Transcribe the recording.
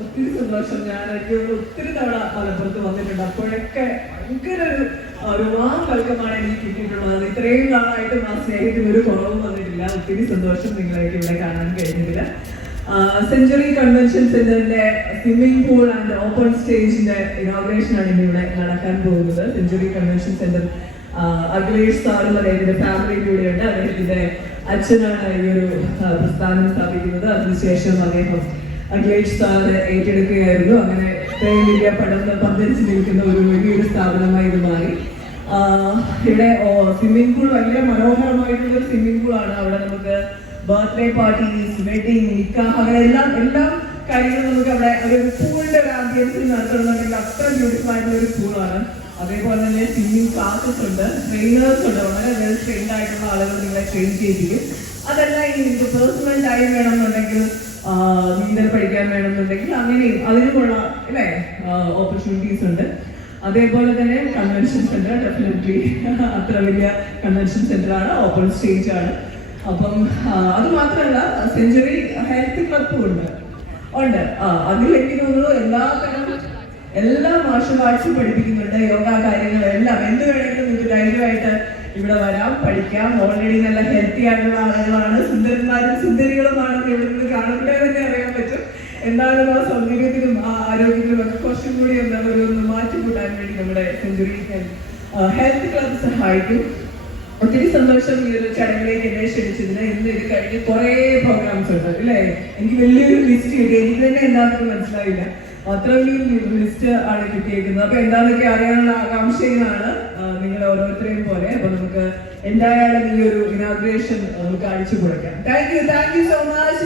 ഒത്തിരി സന്തോഷം. ഞാൻ എനിക്ക് ഒത്തിരി തവണ മലപ്പുറത്ത് വന്നിട്ടുണ്ട്. അപ്പോഴൊക്കെ ഭയങ്കര ഒരു ഒരു വാം എനിക്ക് കിട്ടിയിട്ടുള്ളത്. ഇത്രയും നാളായിട്ടും ആ സ്നേഹത്തിന് ഒരു കുറവും വന്നിട്ടില്ല. ഒത്തിരി സന്തോഷം നിങ്ങളെയൊക്കെ ഇവിടെ കാണാൻ കഴിഞ്ഞതിൽ സെഞ്ചുറി കൺവെൻഷൻ സെന്ററിന്റെ സ്വിമ്മിംഗ് പൂൾ ആൻഡ് ഓപ്പൺ സ്റ്റേജിന്റെ ഇനോഗ്രേഷൻ ആണ് ഇന്ന് ഇവിടെ നടക്കാൻ പോകുന്നത്. സെഞ്ചുറി കൺവെൻഷൻ സെന്റർ അഖിലേഷ് സാറും അദ്ദേഹത്തിന്റെ ഫാമിലി കൂടെയുണ്ട്. അദ്ദേഹത്തിന്റെ അച്ഛനാണ് ഈ ഒരു പ്രസ്ഥാനം സ്ഥാപിക്കുന്നത്. അതിനുശേഷം അദ്ദേഹം അഖിലേഷ് സാറ് ഏറ്റെടുക്കുകയായിരുന്നു. അങ്ങനെ വലിയ പടർന്ന് പന്തലിച്ച് നിൽക്കുന്ന ഒരു വലിയൊരു സ്ഥാപനമായി ഇത് മാറി. ഇവിടെ സ്വിമ്മിംഗ് പൂൾ വലിയ മനോഹരമായിട്ടുള്ള സ്വിമ്മിംഗ് പൂൾ ആണ്. അവിടെ നമുക്ക് ബർത്ത്ഡേ പാർട്ടീസ് വെഡിങ് നിക്കാഹ് അങ്ങനെ എല്ലാം എല്ലാം കാര്യങ്ങളും നമുക്ക് അവിടെ ഒരു പൂളിന്റെ ഒരു ആംബിയൻസിൽ നടത്തണമെന്നുണ്ടെങ്കിൽ അത്ര ബ്യൂട്ടിഫുൾ ആയിട്ടുള്ള ഒരു പൂളാണ് അതേപോലെ തന്നെ സ്വിമ്മിംഗ് ക്ലാസ്സസ് ഉണ്ട്. ട്രെയിനേഴ്സ് ഉണ്ട്. വളരെ വെൽ ട്രെയിൻഡ് ആയിട്ടുള്ള ആളുകൾ നിങ്ങളെ ട്രെയിൻ ചെയ്യിപ്പിക്കും. അതല്ല ഇനി പേഴ്സണൽ ടൈം വേണമെന്നുണ്ടെങ്കിൽ നീന്തൽ പഠിക്കാൻ വേണമെന്നുണ്ടെങ്കിൽ അങ്ങനെയും അതിനുമുള്ള അല്ലേ? ഓപ്പർച്യൂണിറ്റീസ് ഉണ്ട്. അതേപോലെ തന്നെ കൺവെൻഷൻ സെന്റർ ഡെഫിനറ്റ്ലി അത്ര വലിയ കൺവെൻഷൻ സെന്റർ ആണ് ഓപ്പൺ സ്റ്റേജ് ആണ്. അപ്പം അത് മാത്രമല്ല സെഞ്ചുറി ഹെൽത്ത് ക്ലബും ഉണ്ട്. ഉണ്ട്. ആ അതിൽ എനിക്ക് തോന്നുന്നു എല്ലാ തരം എല്ലാ മാർഷൽ ആർട്സും പഠിപ്പിക്കുന്നുണ്ട്. യോഗ കാര്യങ്ങളെല്ലാം. എന്ത് വേണമെങ്കിലും നിങ്ങൾക്ക് ധൈര്യമായിട്ട് ഇവിടെ വരാം പഠിക്കാം. ഓൾറെഡി നല്ല ഹെൽത്തി ആയിട്ടുള്ള ആളുകളാണ്. സുന്ദരന്മാരും സുന്ദരികളുമാണെന്ന് ഇവിടെ നിന്ന് കാണുമ്പോഴേ തന്നെ അറിയാൻ എന്നാലും ആ സൗന്ദര്യത്തിനും ആ ആരോഗ്യത്തിനും ഒക്കെ കുറച്ചും കൂടി എന്താ മാറ്റി ഒന്ന് വേണ്ടി നമ്മുടെ സെഞ്ചുറി ഹെൽത്ത് ക്ലബ് സഹായിക്കും. ഒത്തിരി സന്തോഷം ഈ ഒരു ചടങ്ങിലേക്ക് എന്നെ ക്ഷണിച്ചതിന്. ഇന്ന് ഇത് കഴിഞ്ഞ് കുറേ പ്രോഗ്രാംസ് ഉണ്ട് അല്ലേ? എനിക്ക് വലിയൊരു ലിസ്റ്റ് കിട്ടി. എനിക്ക് തന്നെ എന്താണെന്ന് മനസ്സിലായില്ല. അത്ര വലിയൊരു ലിസ്റ്റ് ആണ് കിട്ടിയിരിക്കുന്നത് അപ്പൊ എന്താണെന്നൊക്കെ അറിയാനുള്ള ആകാംക്ഷയിലാണ് നിങ്ങൾ ഓരോരുത്തരെയും പോലെ. അപ്പൊ നമുക്ക് എന്തായാലും ഈ ഒരു ഇനാഗ്രേഷൻ നമുക്ക് അടിച്ചു കൊടുക്കാം thank you thank you so much